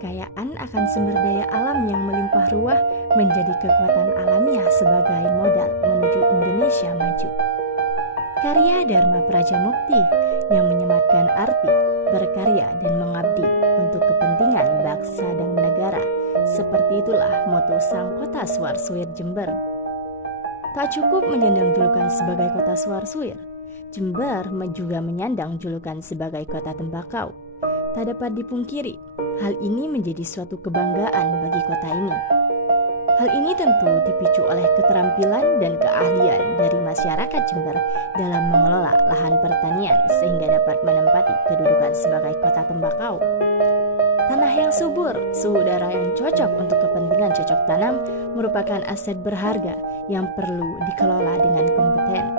Kepercayaan akan sumber daya alam yang melimpah ruah menjadi kekuatan alamiah sebagai modal menuju Indonesia maju. Karya Dharma Prajamukti yang menyematkan arti, berkarya dan mengabdi untuk kepentingan bangsa dan negara. Seperti itulah moto Sang Kota Suarsuir Jember. Tak cukup menyandang julukan sebagai kota Suarsuir, Jember juga menyandang julukan sebagai kota tembakau. Tak dapat dipungkiri, hal ini menjadi suatu kebanggaan bagi kota ini. Hal ini tentu dipicu oleh keterampilan dan keahlian dari masyarakat Jember dalam mengelola lahan pertanian sehingga dapat menempati kedudukan sebagai kota tembakau. Tanah yang subur, suhu udara yang cocok untuk kepentingan cocok tanam merupakan aset berharga yang perlu dikelola dengan kompeten.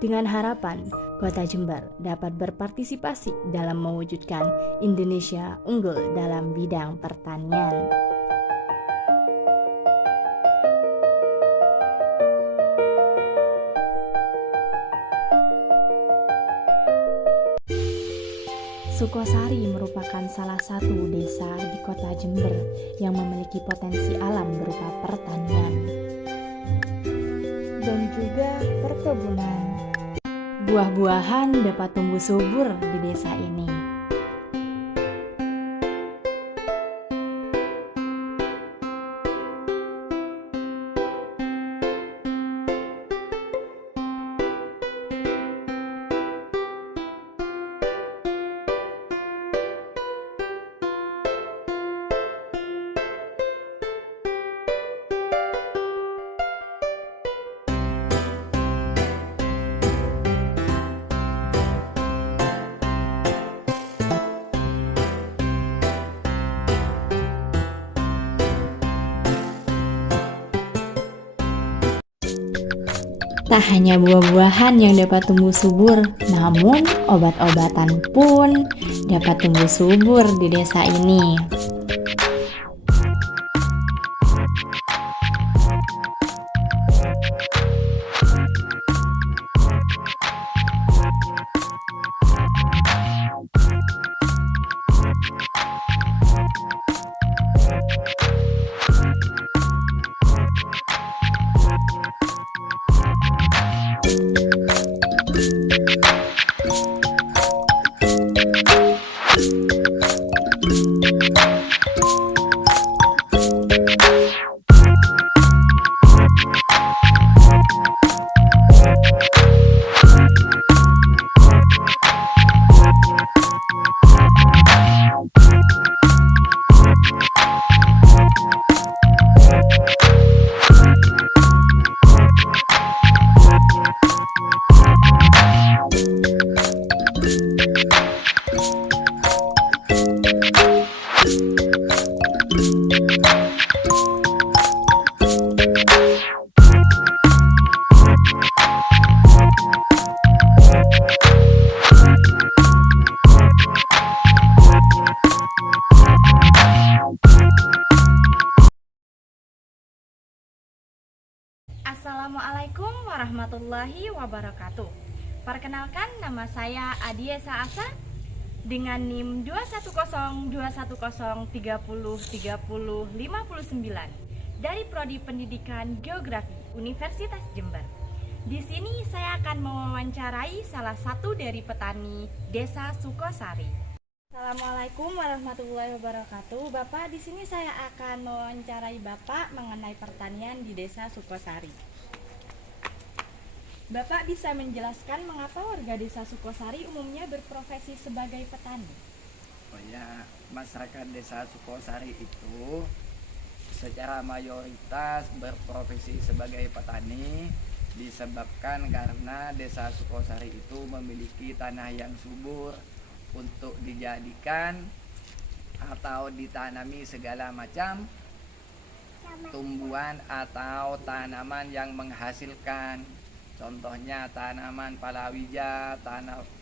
Dengan harapan, Kota Jember dapat berpartisipasi dalam mewujudkan Indonesia unggul dalam bidang pertanian. Sukosari merupakan salah satu desa di Kota Jember yang memiliki potensi alam berupa pertanian dan juga perkebunan. Buah-buahan dapat tumbuh subur di desa ini. Tak hanya buah-buahan yang dapat tumbuh subur, namun obat-obatan pun dapat tumbuh subur di desa ini. Assalamualaikum warahmatullahi wabarakatuh. Perkenalkan, nama saya Adiesa Asa dengan NIM 2102103030059 dari Prodi Pendidikan Geografi Universitas Jember. Di sini saya akan mewawancarai salah satu dari petani Desa Sukosari. Assalamualaikum warahmatullahi wabarakatuh. Bapak, di sini saya akan mewawancarai Bapak mengenai pertanian di Desa Sukosari. Bapak bisa menjelaskan mengapa warga Desa Sukosari umumnya berprofesi sebagai petani? Oh ya, masyarakat Desa Sukosari itu secara mayoritas berprofesi sebagai petani disebabkan karena Desa Sukosari itu memiliki tanah yang subur untuk dijadikan atau ditanami segala macam tumbuhan atau tanaman yang menghasilkan. Contohnya tanaman palawija,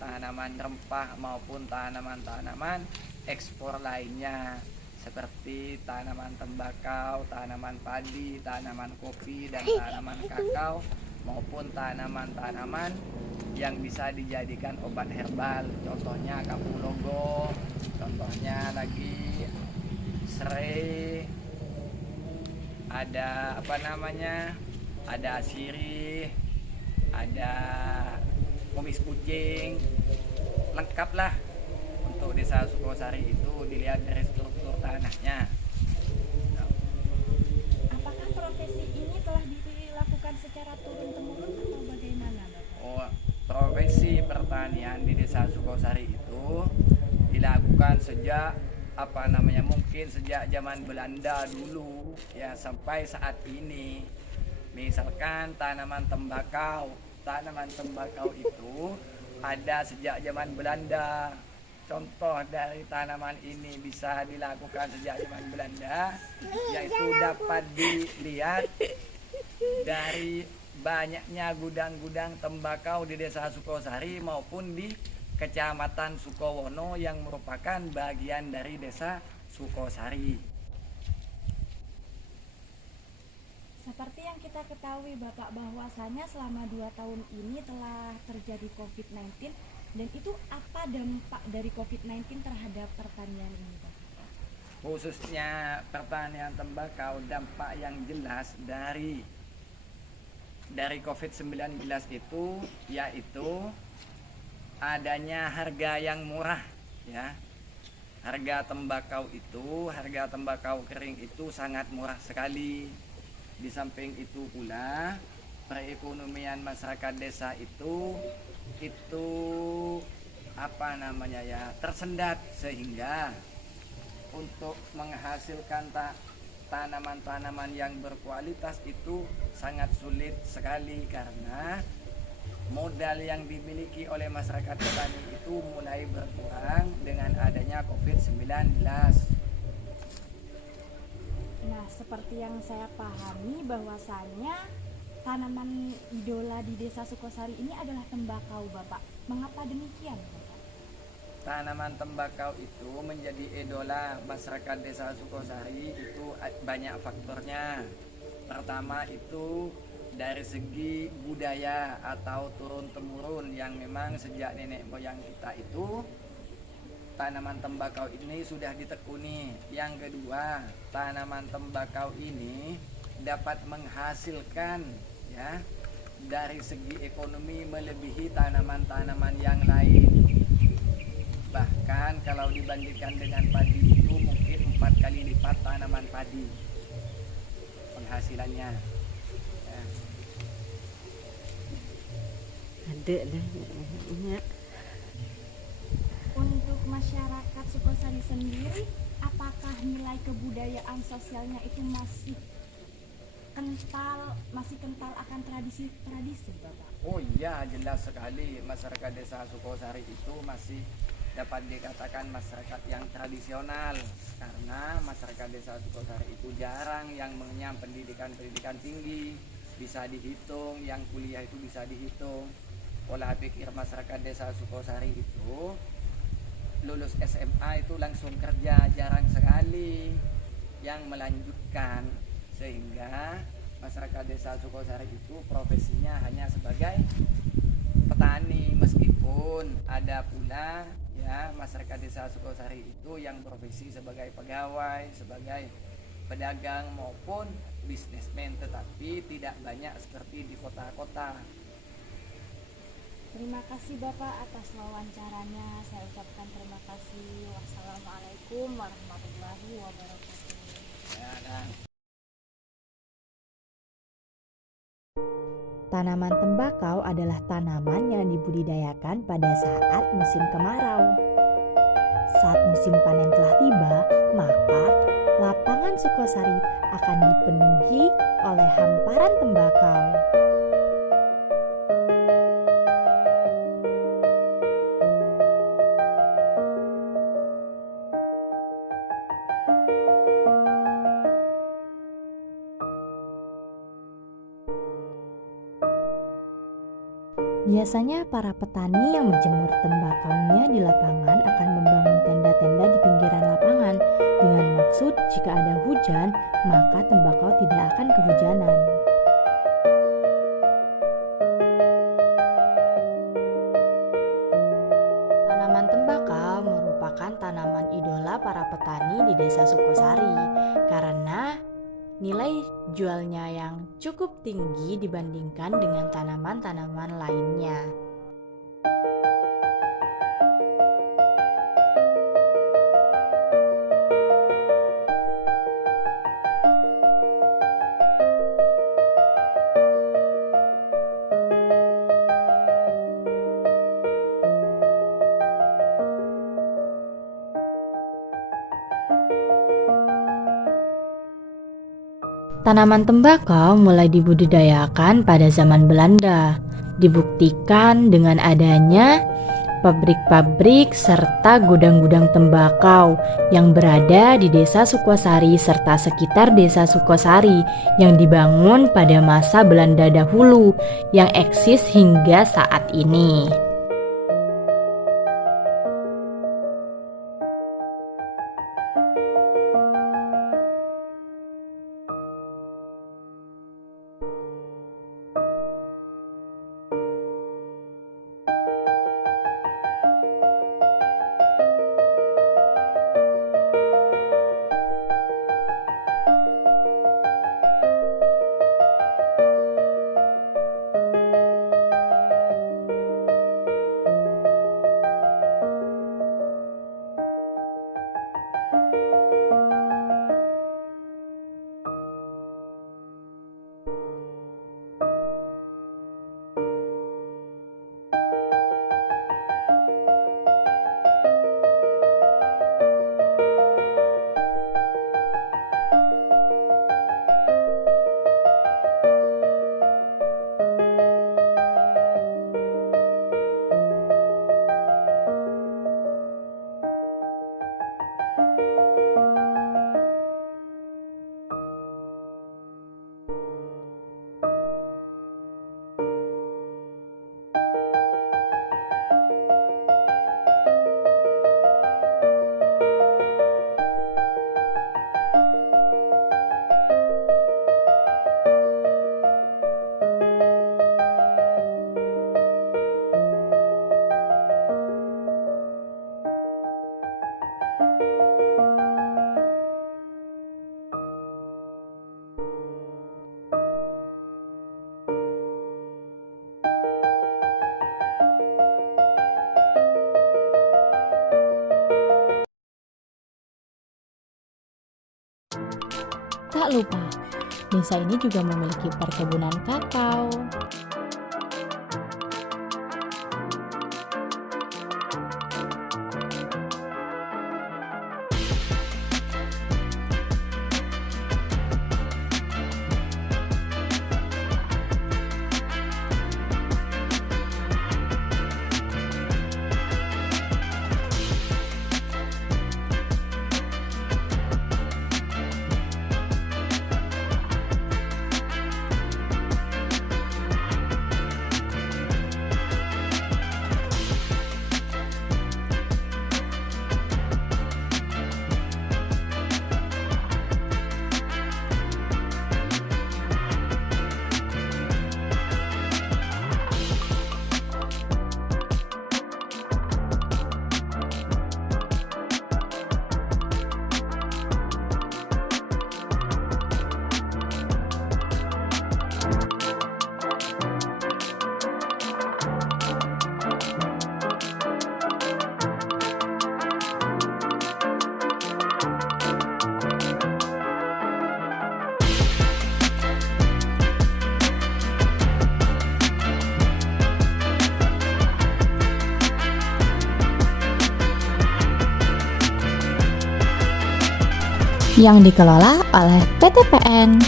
tanaman rempah maupun tanaman-tanaman ekspor lainnya seperti tanaman tembakau, tanaman padi, tanaman kopi, dan tanaman kakao maupun tanaman-tanaman yang bisa dijadikan obat herbal. Contohnya kapung logo, contohnya lagi serai, ada apa namanya, ada sirih, ada kumis kucing, lengkap lah. Untuk desa Sukosari itu dilihat dari struktur tanahnya. Apakah profesi ini telah dilakukan secara turun-temurun atau bagaimana, Bapak? Oh, profesi pertanian di desa Sukosari itu dilakukan sejak apa namanya, mungkin sejak zaman Belanda dulu ya sampai saat ini. Misalkan tanaman tembakau itu ada sejak zaman Belanda. Contoh dari tanaman ini bisa dilakukan sejak zaman Belanda, yaitu dapat dilihat dari banyaknya gudang-gudang tembakau di desa Sukosari maupun di Kecamatan Sukowono yang merupakan bagian dari desa Sukosari. Seperti yang kita ketahui Bapak, bahwasanya selama 2 tahun ini telah terjadi COVID-19, dan itu apa dampak dari COVID-19 terhadap pertanian ini, Bapak? Khususnya pertanian tembakau, dampak yang jelas dari COVID-19 itu yaitu adanya harga yang murah ya. Harga tembakau kering itu sangat murah sekali. Di samping itu pula perekonomian masyarakat desa itu apa namanya ya, tersendat, sehingga untuk menghasilkan tanaman-tanaman yang berkualitas itu sangat sulit sekali karena modal yang dimiliki oleh masyarakat petani itu mulai berkurang dengan adanya COVID-19. Nah, seperti yang saya pahami bahwasanya tanaman idola di desa Sukosari ini adalah tembakau, Bapak. Mengapa demikian, Bapak? Tanaman tembakau itu menjadi idola masyarakat desa Sukosari itu banyak faktornya. Pertama itu dari segi budaya atau turun-temurun yang memang sejak nenek moyang kita itu tanaman tembakau ini sudah ditekuni. Yang kedua, tanaman tembakau ini dapat menghasilkan ya dari segi ekonomi melebihi tanaman-tanaman yang lain. Bahkan kalau dibandingkan dengan padi itu mungkin 4 kali lipat tanaman padi penghasilannya. Ya. Ada lah. Untuk masyarakat Sukosari sendiri, apakah nilai kebudayaan sosialnya itu masih kental akan tradisi-tradisi, Bapak? Oh iya, jelas sekali masyarakat desa Sukosari itu masih dapat dikatakan masyarakat yang tradisional, karena masyarakat desa Sukosari itu jarang yang mengenyam pendidikan tinggi, bisa dihitung, yang kuliah itu bisa dihitung. Pola pikir masyarakat desa Sukosari itu lulus SMA itu langsung kerja, jarang sekali yang melanjutkan, sehingga masyarakat desa Sukosari itu profesinya hanya sebagai petani, meskipun ada pula ya masyarakat desa Sukosari itu yang profesi sebagai pegawai, sebagai pedagang maupun bisnismen, tetapi tidak banyak seperti di kota-kota. Terima kasih Bapak atas wawancaranya. Saya ucapkan terima kasih. Wassalamualaikum warahmatullahi wabarakatuh. Ya, dan Tanaman tembakau adalah tanaman yang dibudidayakan pada saat musim kemarau. Saat musim panen telah tiba, maka lapangan Sukosari akan dipenuhi oleh hamparan tembakau. Biasanya para petani yang menjemur tembakaunya di lapangan akan membangun tenda-tenda di pinggiran lapangan dengan maksud jika ada hujan, maka tembakau tidak akan kehujanan. Tanaman tembakau merupakan tanaman idola para petani di Desa Sukosari karena nilai jualnya yang cukup tinggi dibandingkan dengan tanaman-tanaman lainnya. Tanaman tembakau mulai dibudidayakan pada zaman Belanda. Dibuktikan dengan adanya pabrik-pabrik serta gudang-gudang tembakau yang berada di Desa Sukosari serta sekitar Desa Sukosari yang dibangun pada masa Belanda dahulu yang eksis hingga saat ini. Tak lupa, desa ini juga memiliki perkebunan kakao. Yang dikelola oleh PT PN.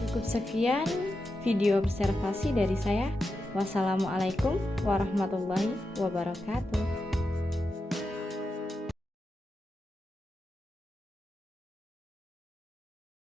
Cukup sekian video observasi dari saya. Wassalamualaikum warahmatullahi wabarakatuh.